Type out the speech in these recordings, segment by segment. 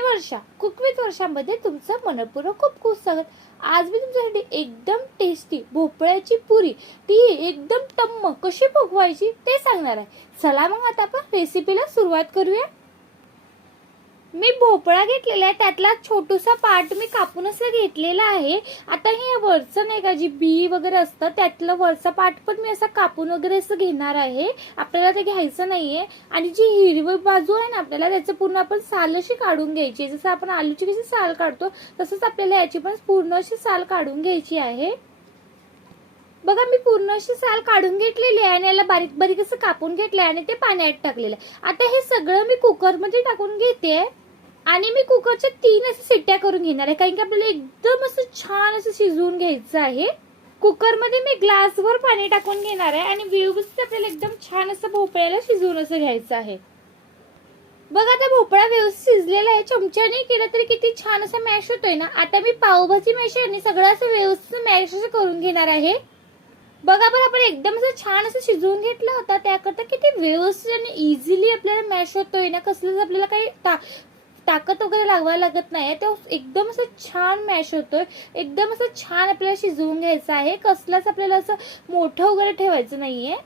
Me Varsha cook with वर्षामध्ये तुमचं मनपूर्वक खूप खूप स्वागत. आज मी तुमच्यासाठी एकदम टेस्टी भोपळ्याची पुरी ती एकदम टम्म कशी पकवायची ते सांगणार आहे. चला मग आता आपण रेसिपीला सुरुवात करूया. मी भोपळा घेतलेला आहे. त्यातला छोटूसा पार्ट मी कापून असं घेतलेला आहे. आता हे वरचं नाही का जी बी वगैरे असतं त्यातलं वरचा पार्ट पण मी असं कापून वगैरे असं घेणार आहे. आपल्याला ते घ्यायचं नाहीये. आणि जी हिरवी बाजू आहे ना आपल्याला त्याचं पूर्ण आपण साल अशी काढून घ्यायची आहे. जसं आपण आलूची कशी साल काढतो तसंच आपल्याला याची पण पूर्ण अशी साल काढून घ्यायची आहे. बघा मी पूर्ण अशी साल काढून घेतलेली आहे आणि याला बारीक बारीक असं कापून घेतलंय आणि ते पाण्यात टाकलेलं आहे. आता हे सगळं मी कुकरमध्ये टाकून घेते. आणि मी कुकरच्या तीन असे सिट्ट्या करून घेणार आहे कारण की आपल्याला एकदम असं छान असं शिजवून घ्यायचं आहे. कुकरमध्ये मी ग्लासभर पाणी टाकून घेणार आहे आणि व्यवस्थित आपल्याला एकदम छान असं भोपळ्याला शिजवून असं घ्यायचं आहे. बघा आता भोपळा व्यवस्थित शिजलेला आहे. चमच्याने केलं तरी किती छान असं मॅश होतोय ना? आता मी पावभाजी मॅशरने सगळं असं व्यवस्थित मॅश असं करून घेणार आहे. बघा बरं आपण एकदम असं छान असं शिजवून घेतलं होता. त्याकरता किती व्यवस्थित आणि इझिली आपल्याला मॅश होतोय ना? कसलंच आपल्याला काही ता ताकद वगैरे लागवायला लागत नाही तो एकदम असं छान मॅश होतोय. एकदम असं छान आपल्याला शिजवून घ्यायचं आहे. कसलंच आपल्याला असं मोठं वगैरे ठेवायचं नाहीये.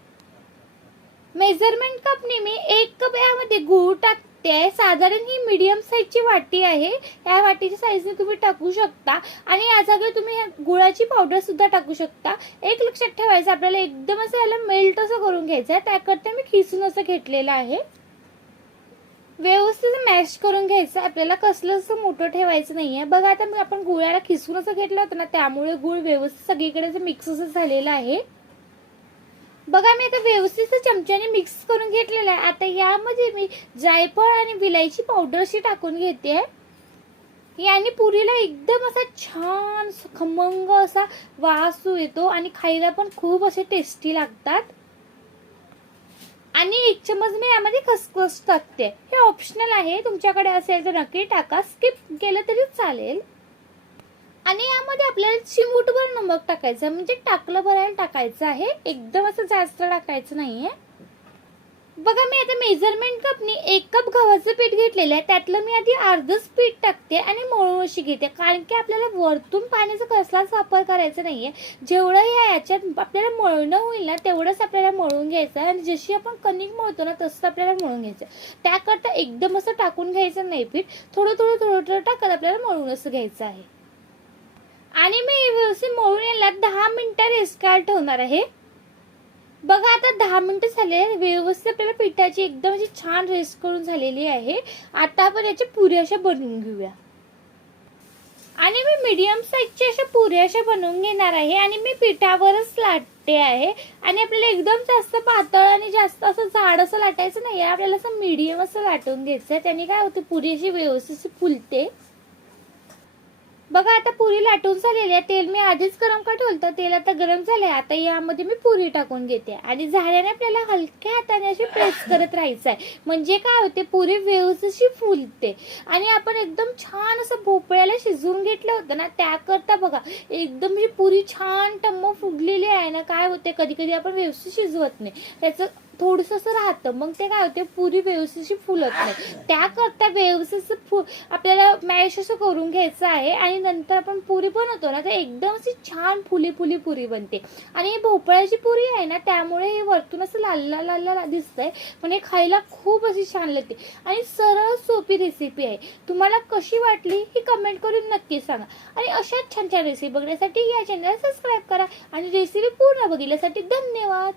मेजरमेंट कपने मी एक कप यामध्ये गूळ टाकते. साधारण ही मीडियम साईजची वाटी आहे. या वाटीच्या साईजने तुम्ही टाकू शकता. आणि या जागे तुम्ही ह्या गुळाची पावडर सुद्धा टाकू शकता. एक लक्षात ठेवायचं आपल्याला एकदम असं याला मेल्ट असं करून घ्यायचं आहे. त्याकरता मी खिसून असं घेतलेलं आहे. व्यवस्थित मॅश करून घ्यायचं. आपल्याला कसलं असं मोठं ठेवायचं नाही आहे बघा आता आपण गुळाला खिसून असं घेतलं होतं ना त्यामुळे गुळ व्यवस्थित सगळीकडे असं मिक्स असं झालेलं आहे. बघा मी आता व्यवस्थित चमच्याने मिक्स करून घेतलेलं आहे. आता यामध्ये मी जायफळ आणि विलायची पावडरशी टाकून घेते. याने पुरीला एकदम असा छान खमंग असा वास येतो आणि खायला पण खूप असे टेस्टी लागतात. आणि एक चमच मी यामध्ये खसखस टाकते? हे ऑप्शनल आहे. तुमच्याकडे असेल तर नक्की टाका. स्किप केलं तरी चालेल. आणि यामध्ये आपल्याला चिमूटभर नमक टाकायचं आहे. म्हणजे टाकलं भरायला टाकायचं आहे. एकदम असं जास्त टाकायचं नाहीये. बघा मी आता मेजरमेंट कपनी एक कप गव्हाचं पीठ घेतलेलं आहे. त्यातलं मी आधी अर्धच पीठ टाकते आणि मळून अशी घेते. कारण की आपल्याला वरतून पाण्याचा कसलाच वापर करायचा नाही आहे जेवढं या याच्यात आपल्याला मळणं होईल ना तेवढंच आपल्याला मळून घ्यायचं आहे. आणि जशी आपण कणिक मळतो ना तसं आपल्याला मळून घ्यायचं त्याकरता एकदम असं टाकून घ्यायचं नाही पीठ. थोडं थोडं थोडं थोडं टाकत आपल्याला मळून असं घ्यायचं आहे. आणि मी व्यवस्थित मळून यायला दहा मिनटं रेस्टार ठेवणार आहे. बघा आता दहा मिनिटं झाले व्यवस्थित आपल्याला पिठाची एकदम अशी छान रेस्ट करून झालेली आहे. आता आपण याच्या पुऱ्या अशा बनवून घेऊया. आणि मी मीडियम साईजच्या अशा पुऱ्या अशा बनवून घेणार आहे. आणि मी पिठावरच लाटते आहे. आणि आपल्याला एकदम जास्त पातळ आणि जास्त असं जाड असं लाटायचं नाही आपल्याला असं मीडियम असं लाटून घ्यायचं आहे त्याने काय होते? पुरी अशी व्यवस्थित फुलते. बघा आता पुरी लाटून झालेली आहे. तेल मी आधीच गरम का ठेवलं तेल आता गरम झालंय. आता यामध्ये मी पुरी टाकून घेते. आणि झाल्याने आपल्याला हलक्या हाताने अशी प्रेस करत राहायचं आहे. म्हणजे काय होते पुरी व्यवस्थित फुलते. आणि आपण एकदम छान असं भोपळ्याला शिजवून घेतलं होतं ना त्याकरता बघा एकदम म्हणजे पुरी छान टम्म फुगलेली आहे ना काय होते कधी कधी आपण व्यवस्थित शिजवत नाही. त्याचं थोडस राहतं. मग ते काय होते पुरी व्यवस्थित फुलत नाही. त्याकरता व्यवस्थित फु आपल्याला मॅश असं करून घ्यायचं आहे. आणि आणि नंतर आपण पुरी बनवतो ना तर एकदम अशी छान फुली फुली पुरी बनते. आणि ही भोपळ्याची पुरी आहे ना त्यामुळे हे वरतून असं लाल लाल लाल दिसतंय पण हे खायला खूप अशी छान लागते. आणि सरळ सोपी रेसिपी आहे. तुम्हाला कशी वाटली ही कमेंट करून नक्की सांगा. आणि अशाच छान छान रेसिपी बघण्यासाठी या चॅनलला सबस्क्राईब करा. आणि रेसिपी पूर्ण बघितल्यासाठी धन्यवाद!